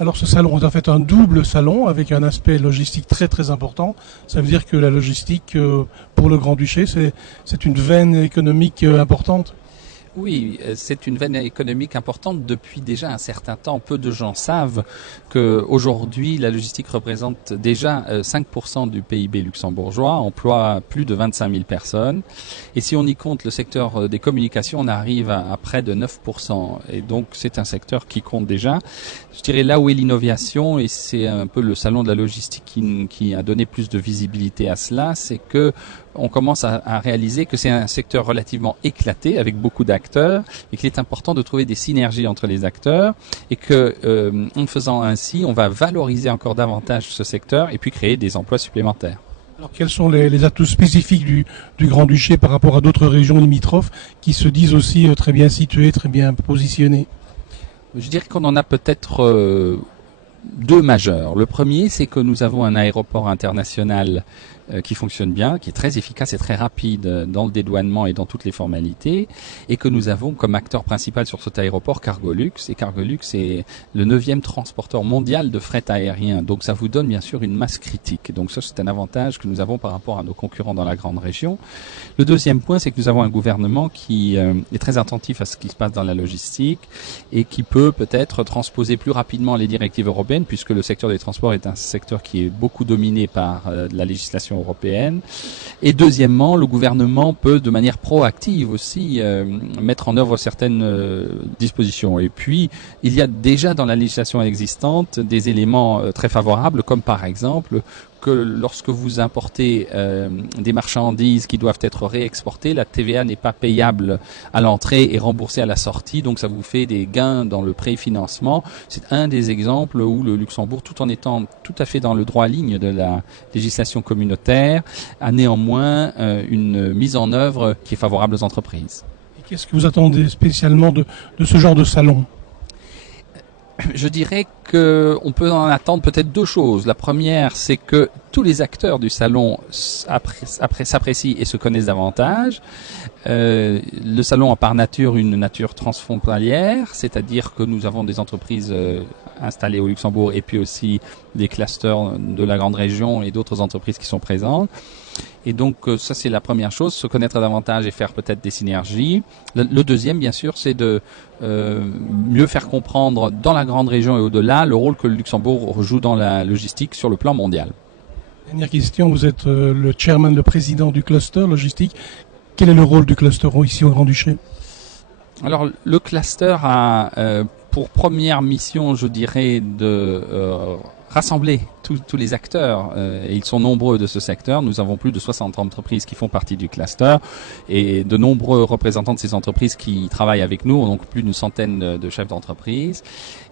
Alors ce salon est en fait un double salon avec un aspect logistique très très important. Ça veut dire que la logistique pour le Grand-Duché, c'est une veine économique importante. Oui, c'est une veine économique importante depuis déjà un certain temps. Peu de gens savent que aujourd'hui la logistique représente déjà 5% du PIB luxembourgeois, emploie plus de 25 000 personnes. Et si on y compte le secteur des communications, on arrive à près de 9%. Et donc c'est un secteur qui compte déjà. Je dirais là où est l'innovation, et c'est un peu le salon de la logistique qui a donné plus de visibilité à cela, c'est que on commence à réaliser que c'est un secteur relativement éclaté avec beaucoup d'acteurs et qu'il est important de trouver des synergies entre les acteurs et que en faisant ainsi, on va valoriser encore davantage ce secteur et puis créer des emplois supplémentaires. Alors quels sont les atouts spécifiques du Grand-Duché par rapport à d'autres régions limitrophes qui se disent aussi très bien situées, très bien positionnées? Je dirais qu'on en a peut-être deux majeurs. Le premier, c'est que nous avons un aéroport international qui fonctionne bien, qui est très efficace et très rapide dans le dédouanement et dans toutes les formalités, et que nous avons comme acteur principal sur cet aéroport Cargolux, et Cargolux est le 9e transporteur mondial de fret aérien, donc ça vous donne bien sûr une masse critique. Donc ça, c'est un avantage que nous avons par rapport à nos concurrents dans la grande région. Le deuxième point, c'est que nous avons un gouvernement qui est très attentif à ce qui se passe dans la logistique et qui peut peut-être transposer plus rapidement les directives européennes, puisque le secteur des transports est un secteur qui est beaucoup dominé par la législation européenne. Et deuxièmement, le gouvernement peut de manière proactive aussi mettre en œuvre certaines dispositions. Et puis, il y a déjà dans la législation existante des éléments très favorables, comme par exemple que lorsque vous importez des marchandises qui doivent être réexportées, la TVA n'est pas payable à l'entrée et remboursée à la sortie, donc ça vous fait des gains dans le préfinancement. C'est un des exemples où le Luxembourg, tout en étant tout à fait dans le droit ligne de la législation communautaire, a néanmoins une mise en œuvre qui est favorable aux entreprises. Et qu'est-ce que vous attendez spécialement de ce genre de salon? Je dirais qu'on peut en attendre peut-être deux choses. La première, c'est que tous les acteurs du salon s'apprécient et se connaissent davantage. Le salon a par nature une nature transfrontalière, c'est-à-dire que nous avons des entreprises installées au Luxembourg et puis aussi des clusters de la grande région et d'autres entreprises qui sont présentes. Et donc ça, c'est la première chose, se connaître davantage et faire peut-être des synergies. Le deuxième, bien sûr, c'est de mieux faire comprendre dans la grande région et au-delà le rôle que le Luxembourg joue dans la logistique sur le plan mondial. Dernière question, vous êtes le chairman, le président du cluster logistique. Quel est le rôle du cluster ici au Grand-Duché? Alors, le cluster a pour première mission, je dirais, de rassembler tous les acteurs, et ils sont nombreux de ce secteur. Nous avons plus de 60 entreprises qui font partie du cluster et de nombreux représentants de ces entreprises qui travaillent avec nous, donc plus d'une centaine de chefs d'entreprise.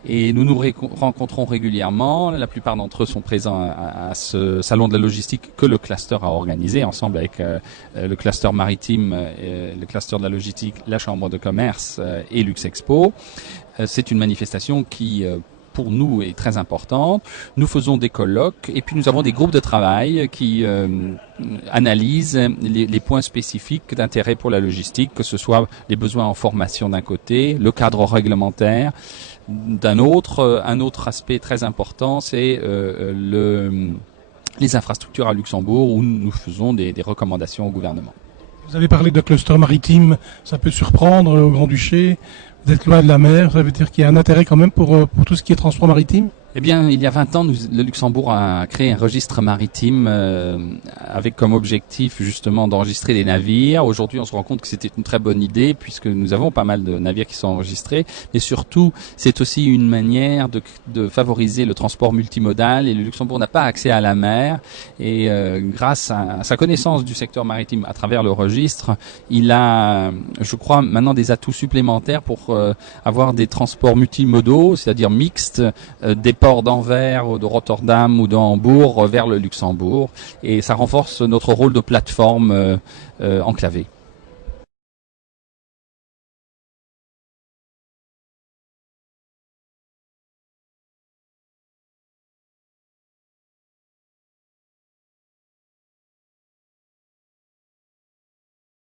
Et nous nous rencontrons régulièrement. La plupart d'entre eux sont présents à ce salon de la logistique que le cluster a organisé ensemble avec le cluster maritime, le cluster de la logistique, la chambre de commerce et Luxexpo. C'est une manifestation qui pour nous est très importante. Nous faisons des colloques et puis nous avons des groupes de travail qui analysent les points spécifiques d'intérêt pour la logistique, que ce soit les besoins en formation d'un côté, le cadre réglementaire d'un autre. Un autre aspect très important, c'est les infrastructures à Luxembourg où nous faisons des recommandations au gouvernement. Vous avez parlé de cluster maritime, ça peut surprendre au Grand-Duché. Vous êtes loin de la mer, ça veut dire qu'il y a un intérêt quand même pour tout ce qui est transport maritime? Eh bien, il y a 20 ans, le Luxembourg a créé un registre maritime avec comme objectif justement d'enregistrer des navires. Aujourd'hui, on se rend compte que c'était une très bonne idée puisque nous avons pas mal de navires qui sont enregistrés. Mais surtout, c'est aussi une manière de favoriser le transport multimodal. Et le Luxembourg n'a pas accès à la mer. Et grâce à sa connaissance du secteur maritime à travers le registre, il a, je crois, maintenant des atouts supplémentaires pour avoir des transports multimodaux, c'est-à-dire mixtes, des ports d'Anvers ou de Rotterdam ou de Hambourg vers le Luxembourg, et ça renforce notre rôle de plateforme enclavée.